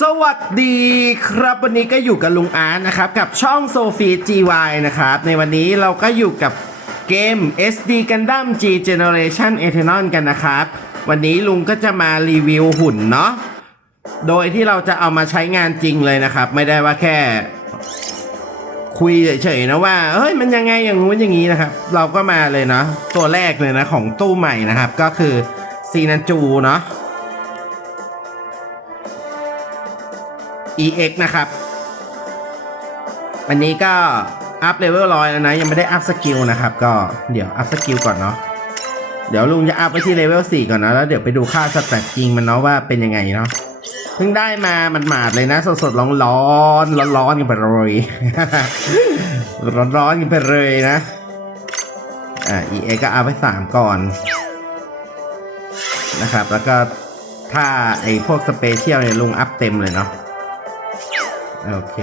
สวัสดีครับวันนี้ก็อยู่กับลุงอาร์ตนะครับ กับช่องโซฟี GY นะครับ ในวันนี้เราก็อยู่กับเกม SD Gundam G Generation Eternal กันนะครับ วันนี้ลุงก็จะมารีวิวหุ่นเนาะโดยที่เราจะเอามาใช้งานจริงเลยนะครับ ไม่ได้ว่าแค่ คุยเฉยๆนะว่าเฮ้ยมันยังไงอย่างงู้นอย่างนี้นะครับ เราก็มาเลยเนาะตัวแรกเลยนะของตู้ใหม่นะครับ ก็คือซีนันจูเนาะ EX นะครับ อันนี้ก็อัพเลเวลร้อยแล้วนะ ยังไม่ได้อัพสกิลนะครับ ก็เดี๋ยวอัพสกิลก่อนเนาะเดี๋ยวลุงจะอัพไปที่เลเวล4ก่อนนะ แล้วเดี๋ยวไปดูค่าสแตทจริงมันเนาะว่าเป็นยังไงเนาะเพิ่งได้มามันหมาดเลยนะ สดๆร้อนร้อนร้อนร้อนๆกันไปเลยร้อนร้อนๆกันไปเลยนะอ่า EX ก็อัพไป3ก่อนนะครับ แล้วก็ถ้าไอพวกสเปเชียลเนี่ยลุงอัพเต็มเลยเนาะ โอเค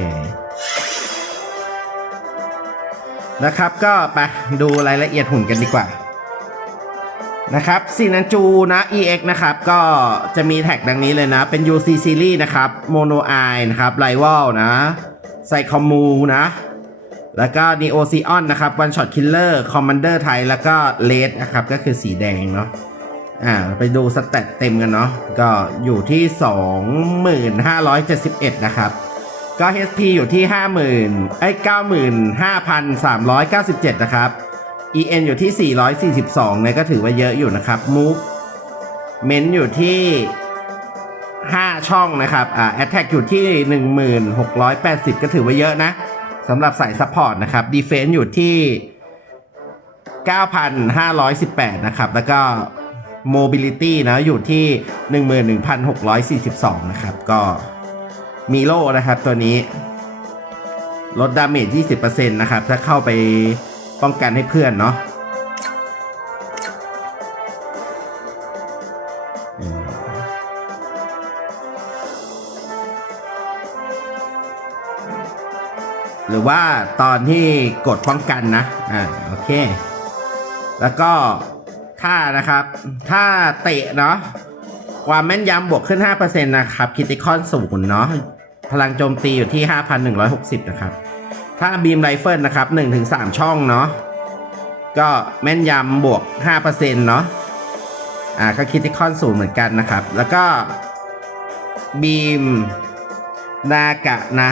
นะครับก็ไปดูรายละเอียดหุ่นกันดีกว่า นะครับซีนันจูนะ EX นะครับ ก็จะมีแท็กดังนี้เลยนะ เป็น UC Series นะครับ Mono Eye นะครับ Rival นะไซคอมมูนะ แล้วก็ Neo Zeon นะครับ One Shot Killer Commander ไทย แล้วก็ Red นะครับ ก็คือสีแดงเนาะอ่าไปดูสเตตเต็มกันเนาะก็อยู่ที่ 2571 นะครับ ก็ HP อยู่ที่ 50,000ไอ้95,397 นะครับ EN อยู่ที่ 442เนี่ยก็ถือว่าเยอะอยู่นะครับ Move เมนอยู่ที่ 5 ช่องนะครับอ่า Attack อยู่ที่ 1680 ก็ถือว่าเยอะนะสำหรับสาย Support นะครับ Defense อยู่ที่ 9,518 นะครับ แล้วก็ Mobility นะอยู่ที่ 11,642 นะครับ ก็ มีโลนะครับตัวนี้ ลดดาเมจ 20%นะครับ ถ้าเข้าไปป้องกันให้เพื่อนเนาะหรือว่าตอนที่กดป้องกันนะ อ่า โอเค แล้วก็ถ้านะครับ ถ้าเตะเนาะ ความแม่นยำบวกขึ้น 5%นะครับคิติคอนสูงเนาะพลังโจมตีอยู่ที่ 5,160 นะครับ ถ้าบีมไรเฟิลนะครับ 1-3 ช่องเนาะก็แม่นยำบวก 5%เนาะอ่าก็คิติคอนสูงเหมือนกันนะครับ แล้วก็บีม นากะนะ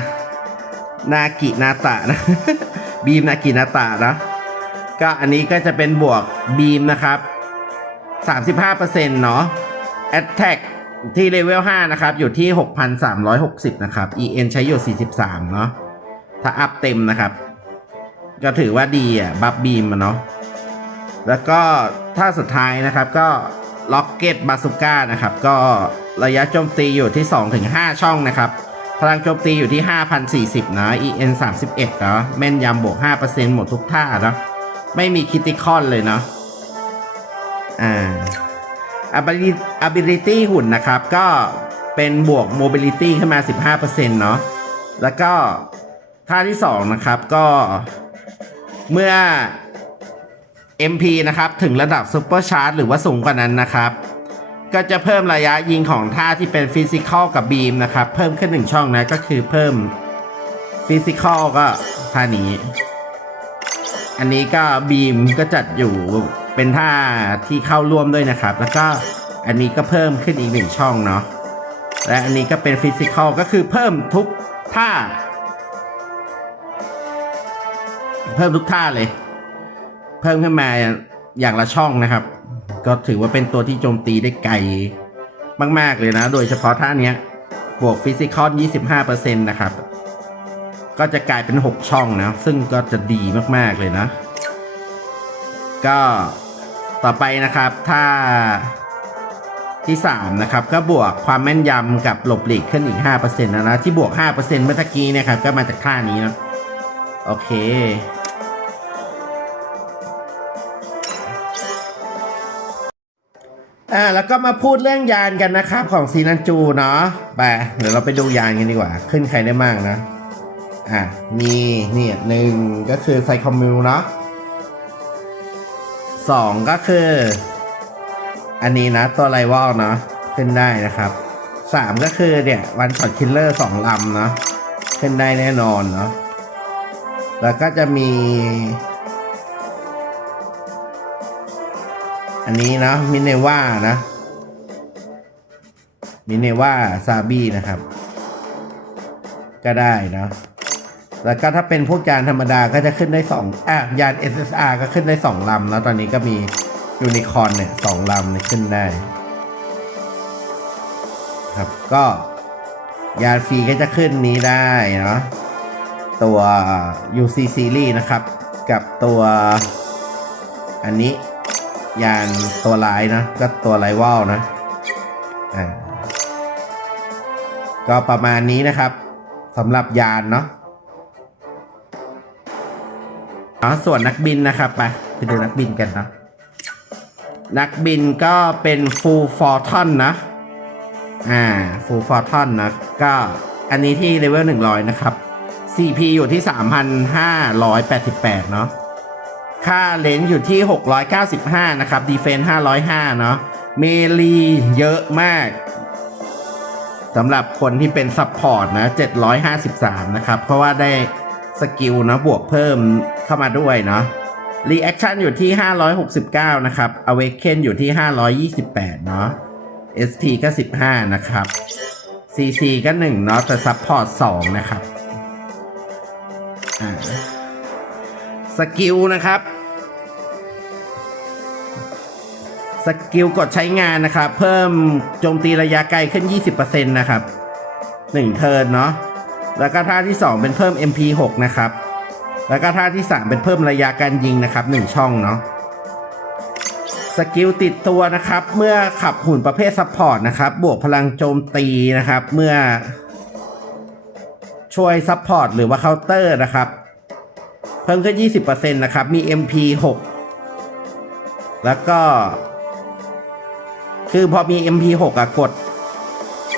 นากินาตะนะ บีมนากินาตะนะ ก็อันนี้ก็จะเป็นบวกบีมนะครับ 35%เนาะ Attack ที่เลเวล5นะครับ อยู่ที่ 6,360 นะครับ EN ใช้อยู่ 43 เนาะถ้าอัพเต็มนะครับ ก็ถือว่าดีอะ บัฟบีมอะเนาะแล้วก็ถ้าสุดท้ายนะครับก็ล็อกเก็ตบาสุก้านะครับ ก็ระยะโจมตีอยู่ที่ 2-5 ช่องนะครับพลังโจมตีอยู่ที่ 5,040 นะ EN 31 เนาะแม่นยำบวก 5%หมดทุกท่าเนาะไม่มีคิติคอนเลยเนาะอ่า Ability หุ่นนะครับ ก็เป็นบวก mobility ขึ้นมา 15%เนาะแล้วก็ท่าที่ 2 นะครับก็เมื่อ MP นะครับถึงระดับ Super Charge หรือว่าสูงกว่านั้นนะครับ ก็จะเพิ่มระยะยิงของท่าที่เป็นฟิสิกอลกับบีมนะครับ เพิ่มขึ้นหนึ่งช่องนะ ก็คือเพิ่มฟิสิกอลก็ท่านี้ อันนี้ก็บีมก็จัดอยู่ เป็นท่าที่เข้าร่วมด้วยนะครับ แล้วก็อันนี้ก็เพิ่มขึ้นอีกหนึ่งช่องเนาะและอันนี้ก็เป็นฟิสิกอลก็คือเพิ่มทุกท่า เพิ่มทุกท่าเลย เพิ่มขึ้นมาอย่างละช่องนะครับ ก็ถือว่าเป็นตัวที่โจมตีได้ไกลมาก ๆ เลยนะ โดยเฉพาะท่านี้บวกฟิสิกอล25%นะครับ ก็จะกลายเป็น 6 ช่องนะ ซึ่งก็จะดีมาก ๆ เลยนะ ก็ต่อไปนะครับถ้าที่ 3 นะครับ ก็บวกความแม่นยำกับหลบหลีกขึ้นอีก 5%นะนะ ที่บวก 5%เมื่อตะกี้นะครับ ก็มาจากท่านี้นะโอเค อ่า แล้วก็มาพูดเรื่องยานกันนะครับ ของซีนันจูเนาะไปเดี๋ยวเราไปดูยานกันดีกว่า ขึ้นใครได้มากนะ อะมีเนี่ยหนึ่งก็คือไซคอมมิวเนาะ สองก็คือ อันนี้นะตัวไรวอลเนาะขึ้นได้นะครับสามก็คือเนี่ยวันช็อตคิลเลอร์สองลำเนาะขึ้นได้แน่นอนเนาะแล้วก็จะมี อันนี้เนาะมินเนว่านะมินเนว่าซาบี้นะครับ ก็ได้เนาะ แล้วก็ถ้าเป็นพวกยานธรรมดาก็จะขึ้นได้สองอะยาน SSR ก็ขึ้นได้สองลำ แล้วตอนนี้ก็มียูนิคอร์นเนี่ยสองลำเนี่ยขึ้นได้ ครับก็ยานฟรีก็จะขึ้นนี้ได้เนาะตัว UC Series นะครับ กับตัวอันนี้ยานตัวร้ายนะ ก็ตัวไรวอลนะอ่าก็ประมาณนี้นะครับสำหรับยานเนาะ อ๋อส่วนนักบินนะครับไปไปดูนักบินกันเนาะนักบินก็เป็น Full Photon นะ อ่า Full Photon นะ ก็อันนี้ที่เลเวล100นะครับ CP อยู่ที่3,588เนาะ ค่าเลนส์อยู่ที่695นะครับ Defense 505เนาะ เมลีเยอะมากสำหรับคนที่เป็นซัพพอร์ตนะ753นะครับ เพราะว่าได้ สกิลนะบวกเพิ่มเข้ามาด้วยเนาะ Reaction อยู่ที่ 569 นะครับ Awaken อยู่ที่ 528 เนาะ SP ก็ 15 นะครับ CC ก็ 1 เนาะแต่ Support 2นะครับสกิลนะครับสกิลกดใช้งานนะครับ เพิ่มโจมตีระยะไกลขึ้น 20%นะครับ 1 เทิร์นเนาะ แล้วก็ท่าที่ 2 เป็นเพิ่ม MP6 นะครับ แล้วก็ท่าที่ 3 เป็นเพิ่มระยะการยิงนะครับ 1 ช่องเนาะ สกิลติดตัวนะครับ เมื่อขับหุ่นประเภทซัพพอร์ตนะครับ บวกพลังโจมตีนะครับ เมื่อ ช่วยซัพพอร์ตหรือว่าเคาน์เตอร์นะครับ เพิ่มขึ้น 20%นะครับ มี MP6 แล้วก็ คือพอมี MP6 อะกด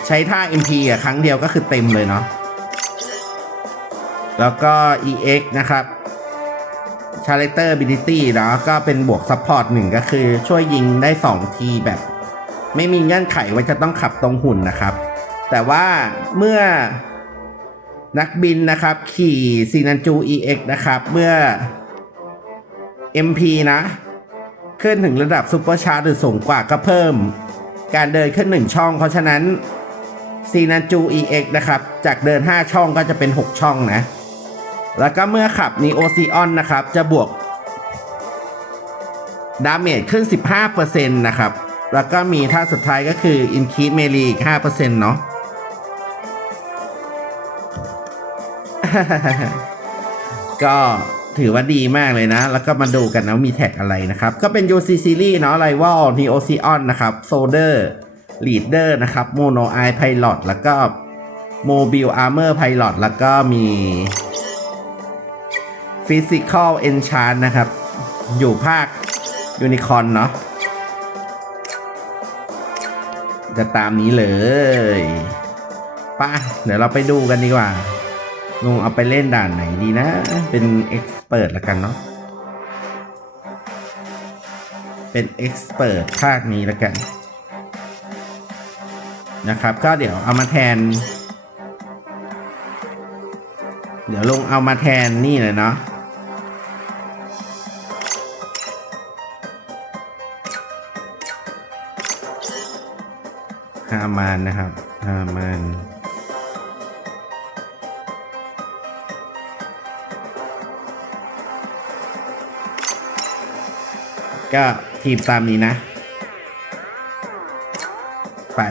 ใช้ท่า MP อะครั้งเดียวก็คือเต็มเลยเนาะ แล้วก็ EX นะครับชาร์เลเตอร์บิลิตี้เนาะก็เป็นบวกซัพพอร์ตหนึ่งก็คือช่วยยิงได้ 2 ทีแบบ ไม่มีเงื่อนไขว่าจะต้องขับตรงหุ่นนะครับ แต่ว่าเมื่อนักบินนะครับ ขี่ซีนันจู EX นะครับ เมื่อ MP นะ ขึ้นถึงระดับซูเปอร์ชาร์หรือสูงกว่าก็เพิ่ม การเดินขึ้น 1 ช่อง เพราะฉะนั้นซีนันจู EX นะครับ จากเดิน 5 ช่องก็จะเป็น 6 ช่องนะ แล้วก็เมื่อขับ Neo Xeon นนะครับ จะบวกดาเมจขึ้น 15%นะครับ แล้วก็มีท่าสุดท้ายก็คือ Increase Melee อีก5%เนาะก็ถือว่าดีมากเลยนะ แล้วก็มาดูกันนะมีแท็กอะไรนะครับ ก็เป็น UC Series เนาะ Rival Neo Xeon นะครับ Solder Leader นะครับ Mono Eye Pilot แล้วก็ Mobile Armor Pilot แล้วก็มี Physical Enchant นะครับ อยู่ภาค Unicorn เนาะจะตามนี้เลยป่ะ เดี๋ยวเราไปดูกันดีกว่าลุงเอาไปเล่นด่านไหนดีนะ เป็นเอ็กซ์เปิดละกันเนาะเป็นเอ็กซ์เปิดภาคนี้ละกันนะครับ ก็เดี๋ยวเอามาแทน เดี๋ยวลงเอามาแทนนี่เลยเนาะ ฮามานนะครับฮามานก็ทีมตามนี้นะ ไป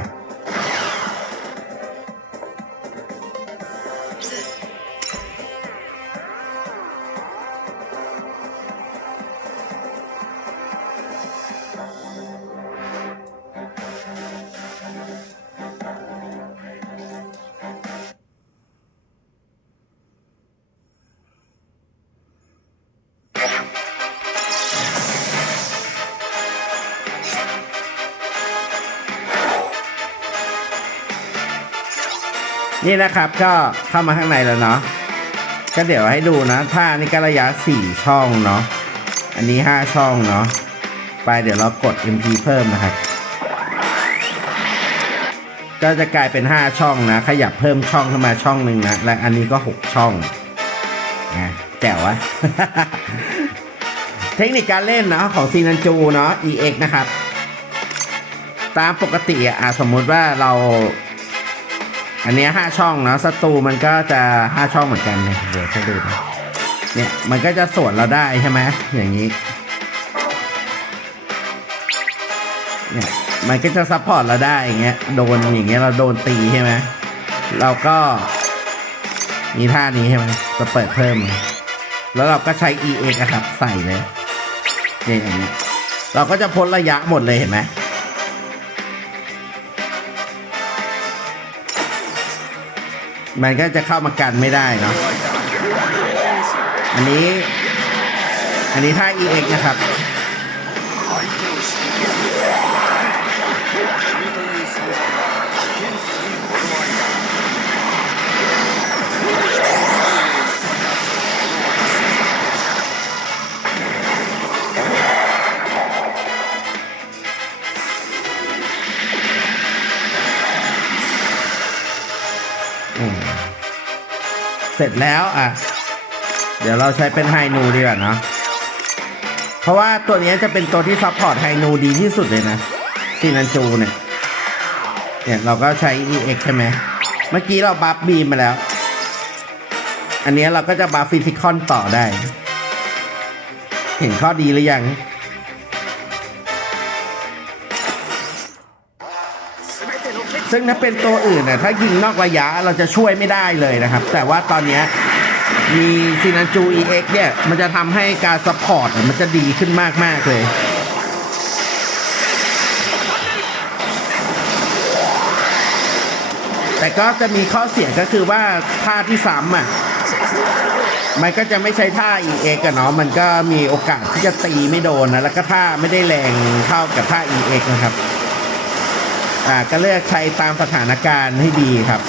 นี่นะครับก็เข้ามาข้างในแล้วเนาะก็เดี๋ยวให้ดูนะท่านี่ก็ระยะ 4 ช่องเนาะอันนี้ 5 ช่องเนาะไปเดี๋ยวเรากด MP เพิ่มนะครับ ก็จะกลายเป็น 5 ช่องนะ ขยับเพิ่มช่องขึ้นมาช่องหนึ่งนะ และอันนี้ก็ 6 ช่องนะแจ๋วอะเทคนิคการเล่นเนาะของซีนันจูเนาะ EX นะครับ ตามปกติอะอะสมมุติว่าเรา อันนี้ห้าช่องเนาะศัตรูมันก็จะห้าช่องเหมือนกันเนี่ยเดี๋ยวจะดูนะเนี่ยมันก็จะสวนเราได้ใช่ไหมอย่างนี้เนี่ยมันก็จะซัพพอร์ตเราได้อย่างเงี้ยโดนอย่างเงี้ยเราโดนตีใช่ไหมเราก็มีท่านี้ใช่ไหมจะเปิดเพิ่ม แล้วเราก็ใช้ EX อะครับ ใส่เลยเนี่ยอย่างเงี้ยเราก็จะพ้นระยะหมดเลยเห็นไหม มันก็จะเข้ามากันไม่ได้เนาะอันนี้ อันนี้ท่า EX นะครับ เสร็จแล้วอะ เดี๋ยวเราใช้เป็นไฮนูดีกว่าเนาะเพราะว่าตัวนี้จะเป็นตัวที่ซัพพอร์ตไฮนูดีที่สุดเลยนะซีนันจูเนี่ยเนี่ยเราก็ใช้ EX ใช่ไหมเมื่อกี้เราบัฟบีมมาแล้ว อันนี้เราก็จะบัฟฟิสิคอนต่อได้ เห็นข้อดีหรือยัง ซึ่งถ้าเป็นตัวอื่นน่ะถ้ายิงนอกระยะเราจะช่วยไม่ได้เลยนะครับ แต่ว่าตอนนี้มีซินาจู EX เนี่ย มันจะทำให้การซัพพอร์ตมันจะดีขึ้นมาก ๆ เลยแต่ก็จะมีข้อเสียก็คือว่าท่าที่ซ้ำอะ มันก็จะไม่ใช่ท่า EX อะเนาะ มันก็มีโอกาสที่จะตีไม่โดนนะ แล้วก็ท่าไม่ได้แรงเท่ากับท่า EX นะครับ อ่าก็เลือกใช้ตามสถานการณ์ให้ดีครับ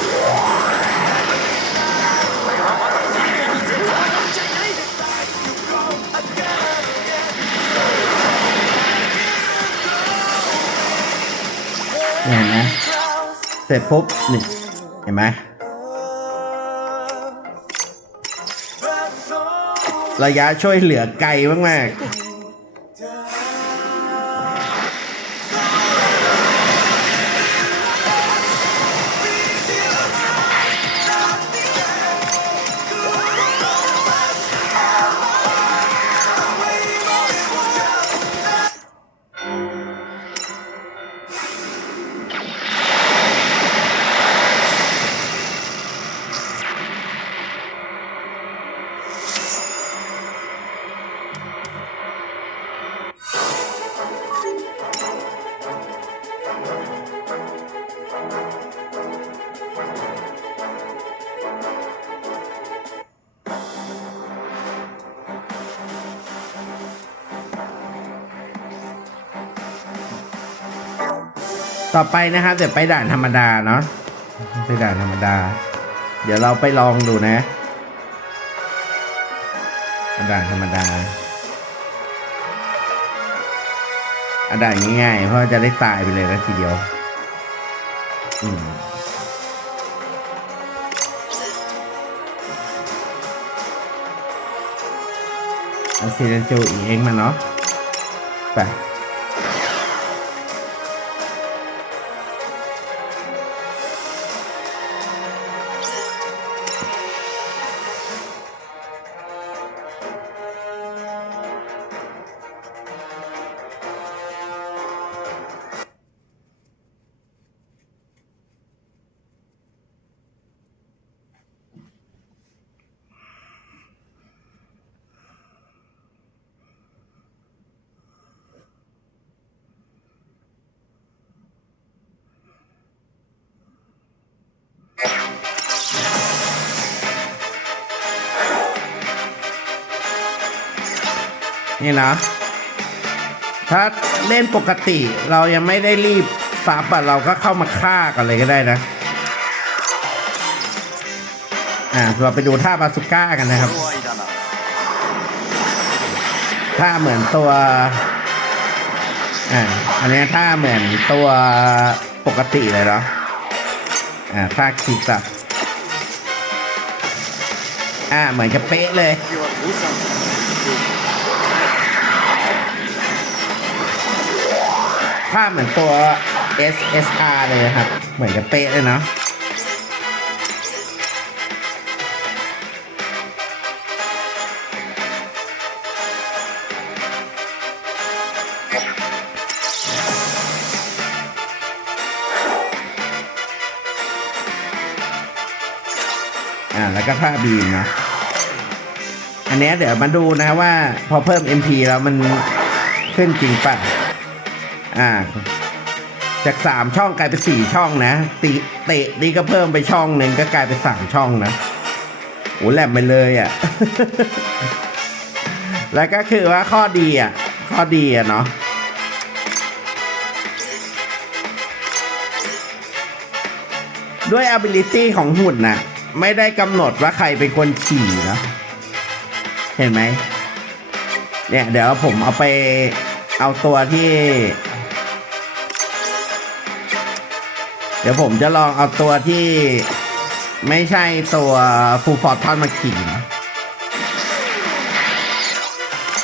เห็นไหมเสร็จปุ๊บนี่เห็นไหมระยะช่วยเหลือไกลมากๆ ต่อไปนะครับเดี๋ยวไปด่านธรรมดาเนาะไปด่านธรรมดา เดี๋ยวเราไปลองดูนะด่านธรรมดาอันด่านง่ายๆ เพราะจะได้ตายไปเลยนะทีเดียว อืมเอาซีเรนจูอีเองมาเนาะไป นี่นะ ถ้าเล่นปกติเรายังไม่ได้รีบซับอะเราก็เข้ามาฆ่ากันเลยก็ได้นะ อ่าเราไปดูท่าบาสุก้ากันนะครับท่าเหมือนตัว อ่าอันนี้ท่าเหมือนตัวปกติเลยเนาะอ่าท่าคิกอะอ่าเหมือนจะเป๊ะเลย ภาพเหมือนตัว SSR เลยครับ เหมือนกับเป๊ะเลยเนาะอ่าแล้วก็ท่าบีมนะ อันนี้เดี๋ยวมาดูนะว่าพอเพิ่ม MP แล้วมันขึ้นจริงป่ะ อ่า จากสามช่องกลายเป็นสี่ช่องนะติเตะนี่ก็เพิ่มไปช่องหนึ่งก็กลายเป็นสามช่องนะโอ้แหลมไปเลยอะ่ะ แล้วก็คือว่าข้อดีอะ ข้อดีอะเนาะด้วย ability ของหุ่นน่ะไม่ได้กำหนดว่าใครเป็นคนขี่นะเห็นไหมเนี่ย เดี๋ยวผมเอาไปเอาตัวที่ เดี๋ยวผมจะลองเอาตัวที่ไม่ใช่ตัวฟูฟอร์ทอนมาขี่นะ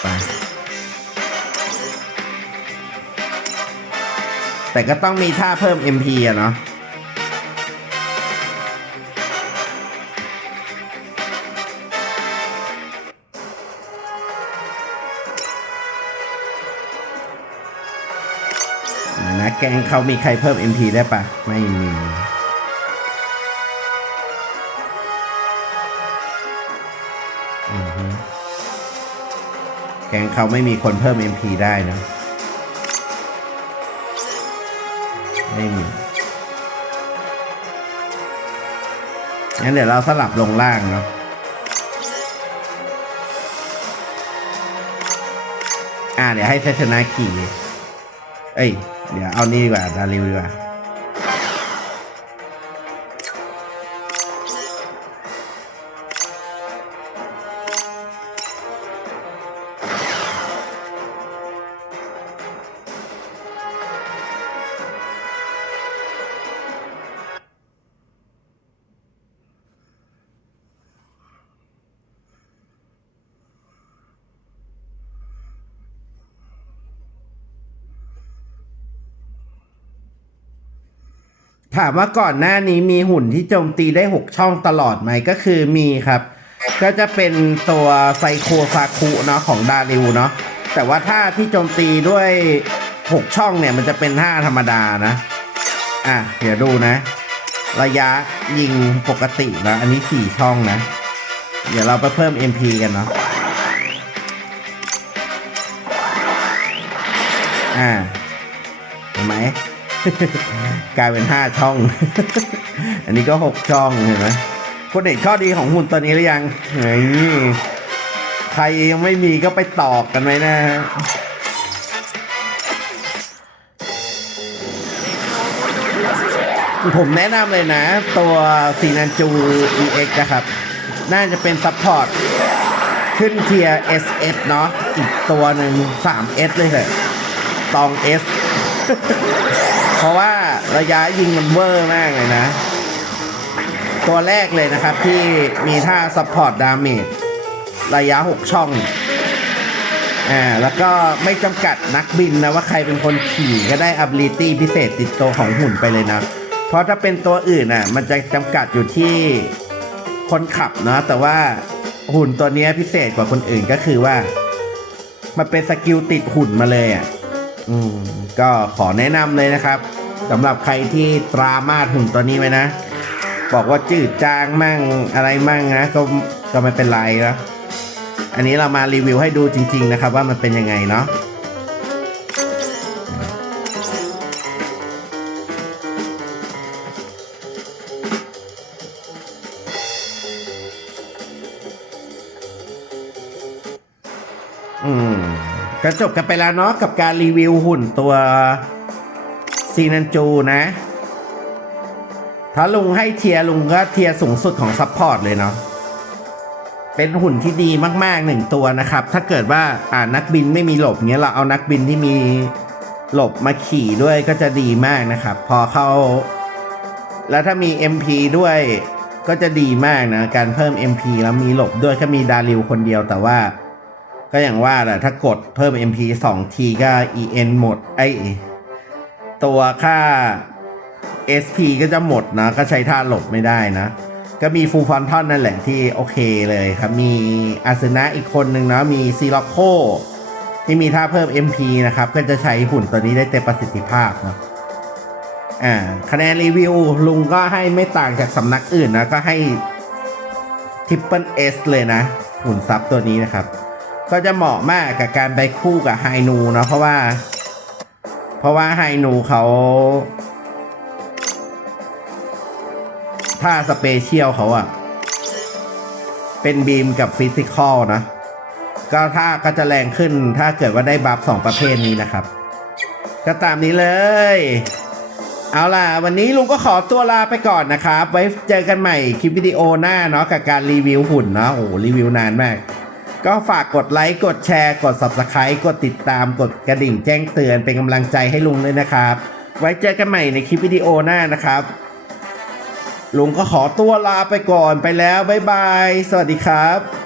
ไปแต่ก็ต้องมีท่าเพิ่ม MP อะเนาะ แกงเขามีใครเพิ่ม MP ได้ปะไม่มีแกงเขาไม่มีคนเพิ่ม MP ได้นะไม่มีงั้นเดี๋ยวเราสลับลงล่างเนาะอ่าเดี๋ยวให้เซชนาขี่ เอ้ย เดี๋ยวเอานี่ดีกว่าดาริวดีกว่า ถามว่าก่อนหน้านี้มีหุ่นที่โจมตีได้ 6 ช่องตลอดไหมก็คือมีครับ ก็จะเป็นตัวไซโคซาคุเนาะของดาริวเนาะแต่ว่าท่าที่โจมตีด้วย 6 ช่องเนี่ยมันจะเป็นท่าธรรมดานะ อะ เดี๋ยวดูนะ ระยะยิงปกตินะ อันนี้ 4 ช่องนะ เดี๋ยวเราไปเพิ่ม MP กันเนาะอ่า กลายเป็นห้าช่อง อันนี้ก็หกช่องเห็นไหมคนเห็นข้อดีของหุ่นตัวนี้หรือยังใครยังไม่มีก็ไปตอกกันไว้นะฮะผมแนะนำเลยนะ ตัวซีนันจู EX นะครับ น่าจะเป็นซัพพอร์ตขึ้นเทียร์ SS เนาะอีกตัวหนึ่ง 3S เลยเหรอตอง S เพราะว่าระยะยิงมันเวอร์มากเลยนะ ตัวแรกเลยนะครับที่มีท่าซัพพอร์ตดาเมจระยะ 6 ช่องอ่าแล้วก็ไม่จำกัดนักบินนะว่าใครเป็นคนขี่ก็ได้ ability พิเศษติดตัวของหุ่นไปเลยนะ เพราะถ้าเป็นตัวอื่นอะมันจะจำกัดอยู่ที่คนขับเนาะแต่ว่าหุ่นตัวนี้พิเศษกว่าคนอื่นก็คือว่า มันเป็นสกิลติดหุ่นมาเลยอะ อืมก็ขอแนะนำเลยนะครับสำหรับใครที่ตรามาดหุ่นตัวนี้ไว้นะ บอกว่าจืดจางมั่งอะไรมั่งนะก็ก็ไม่เป็นไรนะอันนี้เรามารีวิวให้ดูจริง ๆ นะครับ ว่ามันเป็นยังไงเนาะ ก็จบกันไปแล้วเนาะกับการรีวิวหุ่นตัวซีนันจูนะ ถ้าลุงให้เทียร์ลุงก็เทียร์สูงสุดของซัพพอร์ตเลยเนาะเป็นหุ่นที่ดีมากๆหนึ่งตัวนะครับ ถ้าเกิดว่าอ่านักบินไม่มีหลบเงี้ยเราเอานักบินที่มีหลบมาขี่ด้วยก็จะดีมากนะครับ พอเขาแล้วถ้ามี MP ด้วยก็จะดีมากนะ การเพิ่ม MP แล้วมีหลบด้วยก็มีดาริวคนเดียวแต่ว่า ก็อย่างว่าแหละถ้ากดเพิ่ม MP 2ทีก็ EN หมดไอตัวค่า SP ก็จะหมดนะ ก็ใช้ท่าหลบไม่ได้นะ ก็มีฟูลฟอนทอนนั่นแหละที่โอเคเลยครับ มีอาสนะอีกคนหนึ่งนะมีซีล็อกโคที่มีท่าเพิ่ม MP นะครับ ก็จะใช้หุ่นตัวนี้ได้เต็มประสิทธิภาพเนาะอ่าคะแนนรีวิวลุงก็ให้ไม่ต่างจากสำนักอื่นนะ ก็ให้ทิปเปิลเอสเลยนะ หุ่นซับตัวนี้นะครับ ก็จะเหมาะมากกับการไปคู่กับไฮนูเนาะเพราะว่า เพราะว่าไฮนูเขาถ้าสเปเชียลเขาอะเป็นบีมกับฟิสิกอลนะ ก็ถ้าก็จะแรงขึ้นถ้าเกิดว่าได้บัฟสองประเภทนี้นะครับ ก็ตามนี้เลย เอาล่ะ วันนี้ลุงก็ขอตัวลาไปก่อนนะครับ ไว้เจอกันใหม่คลิปวิดีโอหน้าเนาะกับการรีวิวหุ่นเนาะโอ้รีวิวนานมาก ก็ฝากกดไลค์กดแชร์ กด Subscribe กดติดตามกดกระดิ่งแจ้งเตือนเป็นกำลังใจให้ลุงด้วยนะครับ ไว้เจอกันใหม่ในคลิปวิดีโอหน้านะครับ ลุงก็ขอตัวลาไปก่อนไปแล้ว บ๊ายบาย สวัสดีครับ